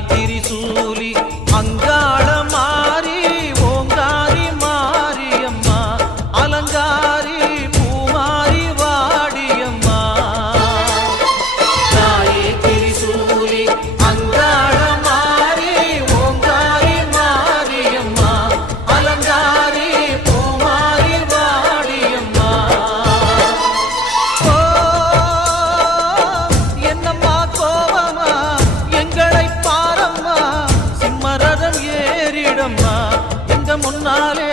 ತಿರಿಸೂರು முன்னாலே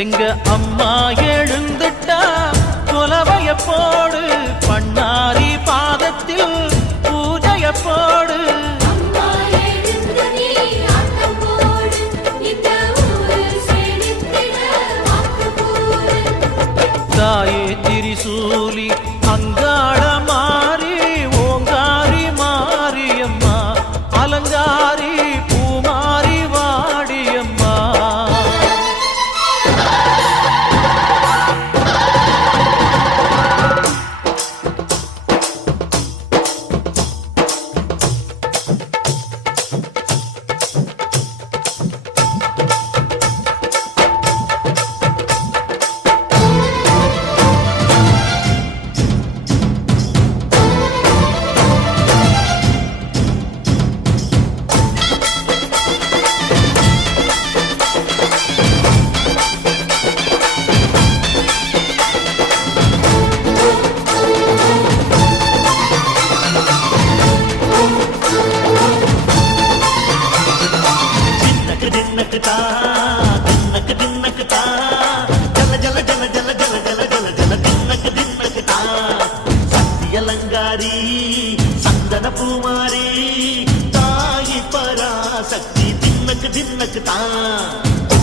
எங்க அம்மா எழுந்துட்டா கொலவைய போடு பண்ணா नचता।